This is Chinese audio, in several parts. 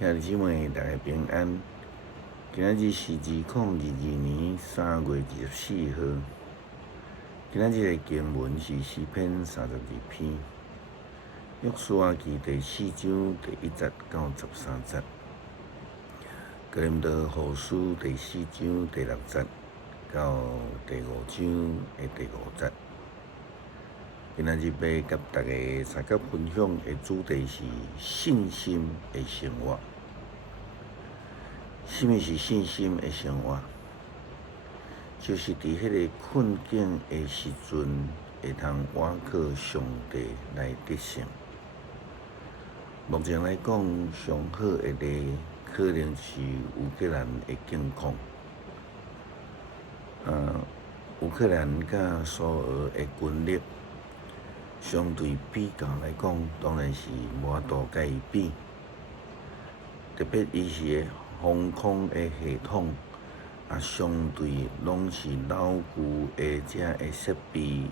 兄弟姊妹，大家平安。今仔日是2022年3月24号。今仔日的经文是诗篇32篇，约书亚记第4章第1节到13节，哥林多后书第4章第6节到第5章的第5节。今仔日要甲大家参加分享的主题是信心的生活。什么是信心的生活？就是伫迄个困境的时阵，会通倚靠上帝来得胜。目前来讲，上好的例可能是乌克兰的境况。乌克兰甲苏俄的军力相对比较来讲，当然是无法度甲伊比。特别伊是防空的系统，相对拢是老旧的遮的设备，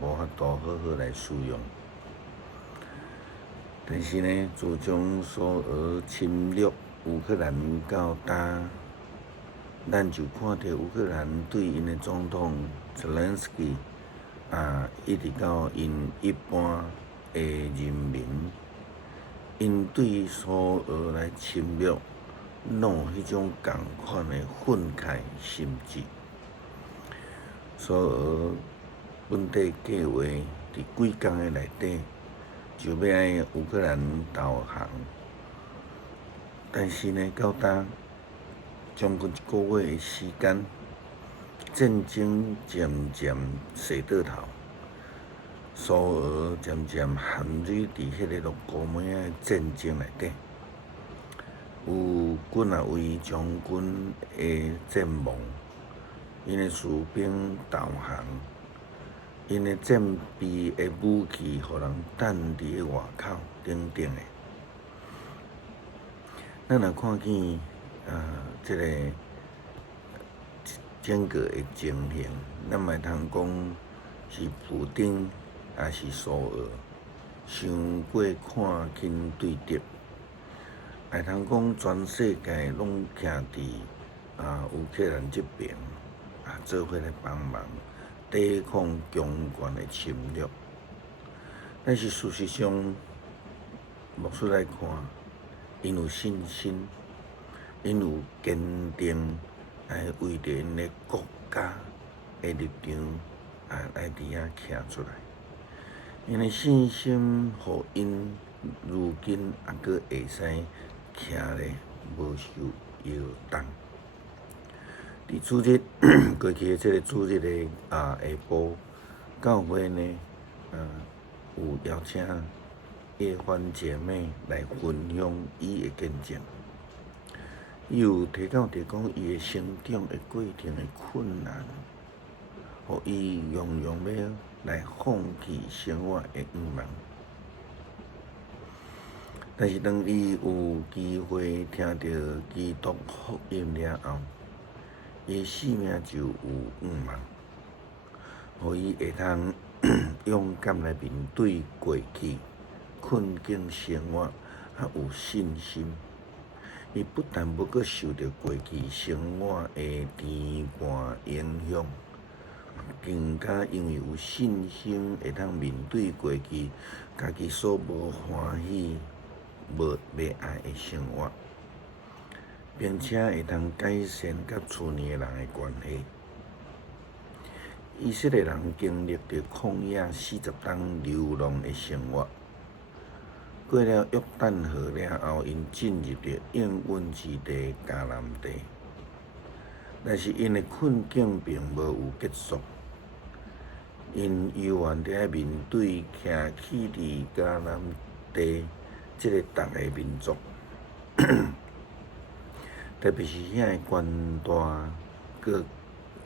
无法度好好来使用。但是呢，自从苏俄侵略乌克兰到呾，咱就看到乌克兰对因的总统泽连斯基一直到因一般的人民，因对苏俄来侵略，拢有迄种共款的愤慨心志。苏俄本地计划伫几工的内底，就要爱乌克兰投降，但是呢，到呾将近1个月的时间，战争渐渐势倒头，苏俄渐渐陷入伫迄个六姑妹仔的战争内底。有军也为将军的战亡，因的士兵投降，因的战备的武器，互人等伫个外口等等的。咱若看见即个整个的情形，咱嘛会通讲是普丁还是苏俄，伤过看轻对敌。会通讲全世界拢徛伫乌克兰这边做伙来帮忙抵抗强权的侵略。但是事实上，目视来看，因有信心，因有坚定来为着因的国家的立场来伫遐徛出来。因的信心，互因如今还阁会使徛咧无受摇动。伫主日过去的即个主日的下晡，教会呢有邀请叶欢姐妹来分享伊的见证。伊有提到讲伊的成长的过程的困难，互伊样样要来放弃生活的愿望。但是当伊有机会听到基督福音了后，伊的生命就有愿望，互伊会通勇敢来面对过去困境生活，有信心。伊不但要阁受到过去生活的甜寒影响，更加因为有信心，会通面对过去家己所无欢喜、无要爱的生活，并且会通改善甲厝里的人的关系。以色列人经历着旷野40冬流浪的生活，过了约旦河了后，因进入着应允之地迦南地。但是因的困境并无有结束，因犹原伫爱面对徛起伫迦南地即个逐个民族，特别是遐个权大阁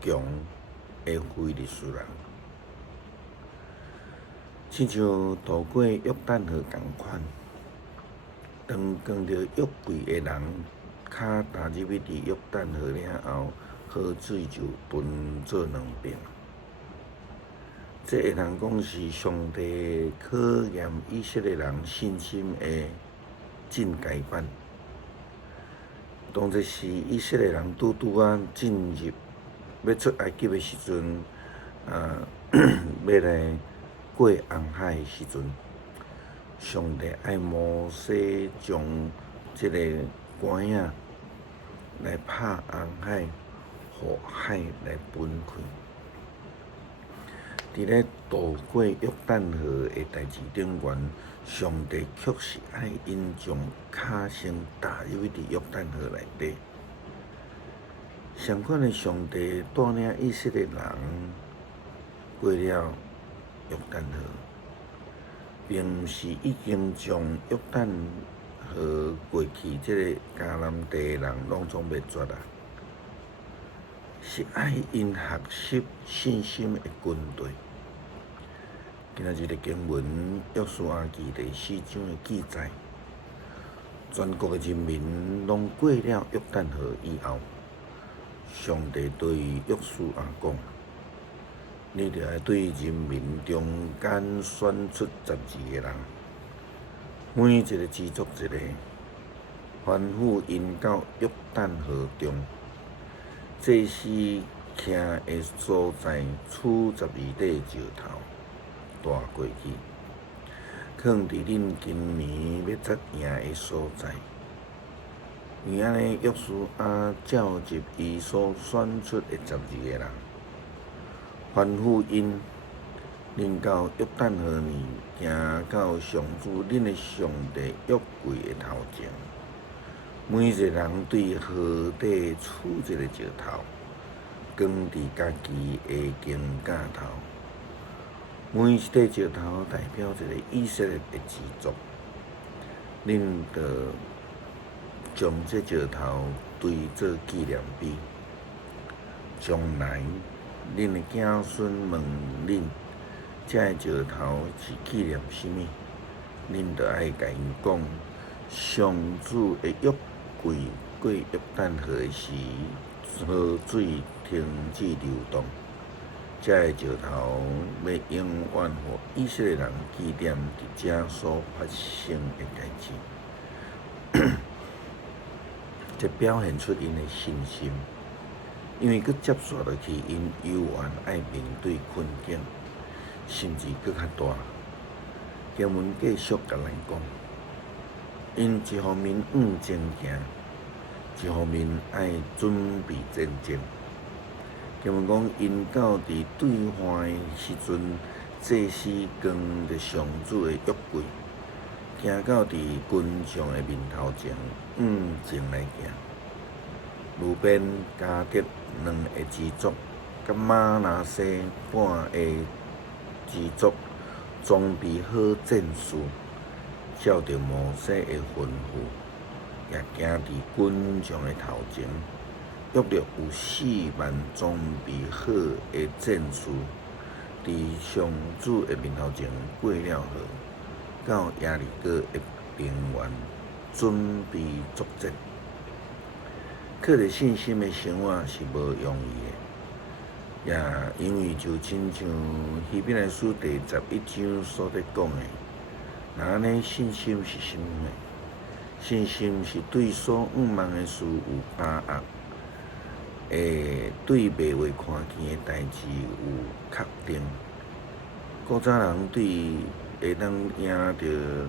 强的非利士人，亲像渡过约旦河同款。当扛着约柜的人脚踏入去伫约旦河了后，河水就分做2边。这会通讲是上帝考验以色列人信心的进阶版。当这是以色列人拄啊进入要出埃及的时阵，要来过红海的时阵，上帝爱摩西将这个关仔来拍红海，互海来分开。伫咧渡过约旦河的代志顶悬，上帝确实爱因将脚先踏入伫约旦河内底。相款的，上帝带领以色列人过了约旦河，并毋是已经将约旦河过去即个迦南地的人拢总袂绝啊，是爱因学习信心的军队。今仔日的经文《约书亚记》第4章的记载，全国的人民拢过了约旦河以后，上帝对约书亚讲：“你着要对人民中间选出12个人，每一个支族一个，吩咐因到约旦河中，这是徛的所在，取12块石头。”带过去，放伫恁今年要择赢的所在。伊安尼，约书亚召集伊所选出的12个人，吩咐因，恁到约旦河边，行到上主恁的上帝约柜的头前，每一个人对河底取一个石头，放伫家己的肩胛头。每一块石头代表一个以色列的支族，恁着将这石头堆做纪念碑。将来恁的子孙问恁，这个石头是纪念什么？恁着爱甲因讲，上主的约柜过约旦河时，河水停止流动。这个石头要永远互以色列人纪念伫遮所发生的代志，这表现出因的信心，因为佮接续落去，因犹原爱面对困境，甚至佮较大。经文继续甲咱讲，因一方面往前行，一方面爱准备战争。经文讲，因到伫兑换的时阵，祭司扛着上主的约柜，行到伫群众的面头前，往前来行。路边、迦得两个支族，甲玛拿西半个支族，装备好战士，照着摩西的吩咐，也行伫群众的头前。约略有4万装备好的战士，伫上主的面头前过了河，到耶利哥的平原，准备作战。靠着信心的生活是无容易的，也因为就亲像希伯来书第11章所在讲的，那安尼信心是甚物呢？信心是对所仰望的事有把握。对未未看见的代志有确定。古早人对会当赢着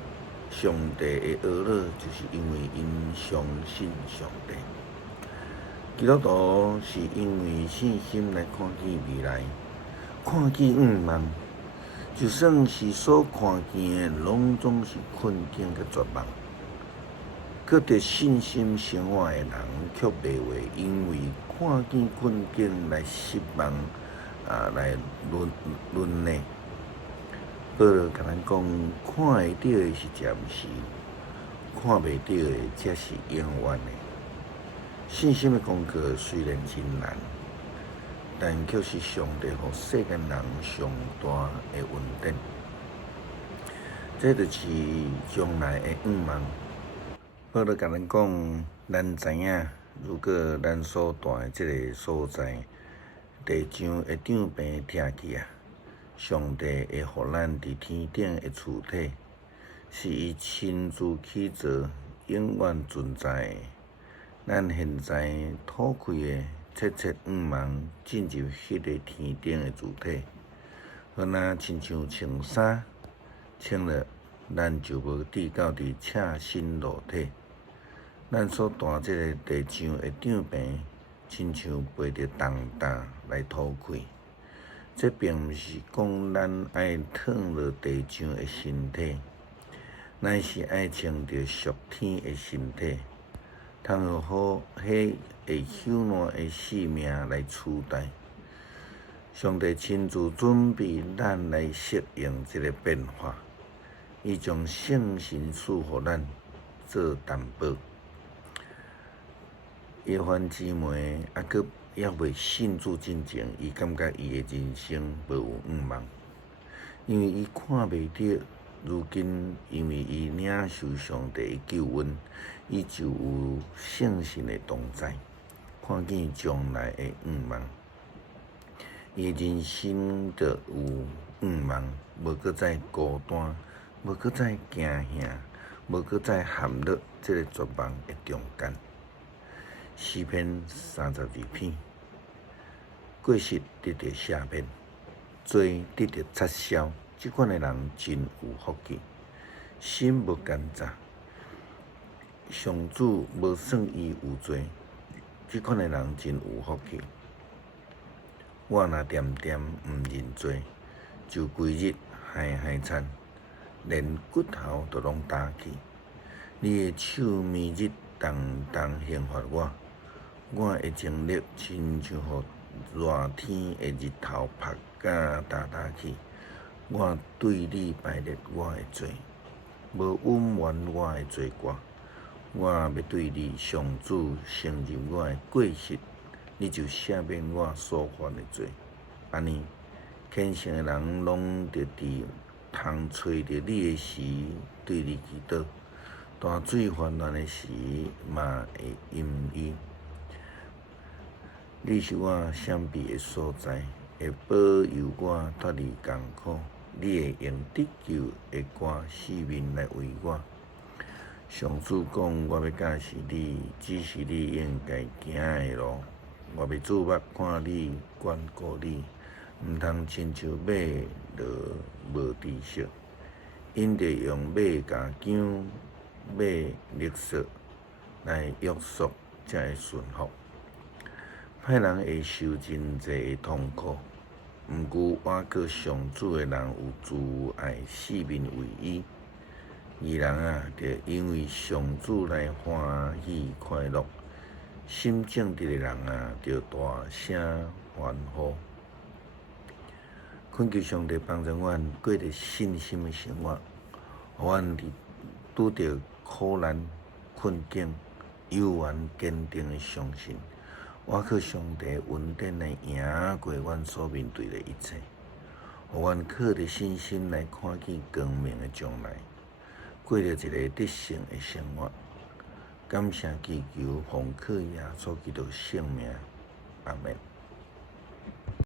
上帝的儿女，就是因为因相信上帝。基督徒是因为信心来看见未来，看见仰望，就算是所看见的，拢总是困境甲绝望。搁着信心生活的人，却袂会因为看见困境来失望，来沦落。保罗甲咱讲，看会到的是暂时，看袂到的才是永远的。信心的功课虽然真难，但却是上帝互世间人上大的恩典。这就是将来的仰望。保罗甲咱讲，咱知影，如果咱所住的这个所在地上会长病拆去啊，上帝会互咱伫天顶的厝体，是伊亲自起造，永远存在的。咱现在吐开的切切五芒进入迄个天顶的主体，好若亲像穿衫，穿了咱就无抵到伫赤身裸体。咱所带即个地上的长病，亲像背着重担来吐开。这并毋是讲咱爱躺落地上的身体，乃是爱穿着属天的身体。通好，迄会朽烂的性命来取代。上帝亲自准备咱来适应这个变化，伊将圣神赐予咱做担保。叶凡姊妹佫还未信主之前，伊感觉伊的人生无有五望，因为伊看袂到。如今，因为伊领受上帝的救恩，伊就有圣神的同在，看见将来的五望。伊人生就有五望，无搁再孤单，无搁再惊吓，无搁再陷入这个绝望的中间。诗篇32篇，过失得到赦免，罪得到擦消。即款的人真有福气，心无干杂，上主无算伊有罪。即款的人真有福气。我若点点毋认罪，就规日害害惨，连骨头都拢打去。你的手暝日重重刑罚我，我的精力亲像互热天的日头晒甲打打去。我对你排列我的罪，无隐瞒我的罪过。我要对你上主承认我的过失，你就赦免我所犯的罪。安尼，虔诚的人拢着伫通找着你的时，对你祈祷；大水泛滥的时，嘛会因伊。你是我闪避的所在，会保佑我脱离艰苦。你会用得救的歌四面来为我。上主讲，我要教示你，只是你应该行的路。我要注目看你，眷顾你，毋通亲像马落无知识，因着用马加姜、马力色来约束，才会顺服。歹人会受真济的痛苦。毋过，我靠上主的人有慈爱，四面为伊。义人啊，着因为上主来欢喜快乐；心正直的人啊，着大声欢呼。恳求上帝帮助阮过着信心的生活，互阮拄着苦难、困境，犹原坚定的相信。我靠上帝恩典来赢过阮所面对的一切，互阮靠着信心来看见光明的将来，过着一个得胜的生活。感谢祈求，奉靠耶稣基督圣名，阿门。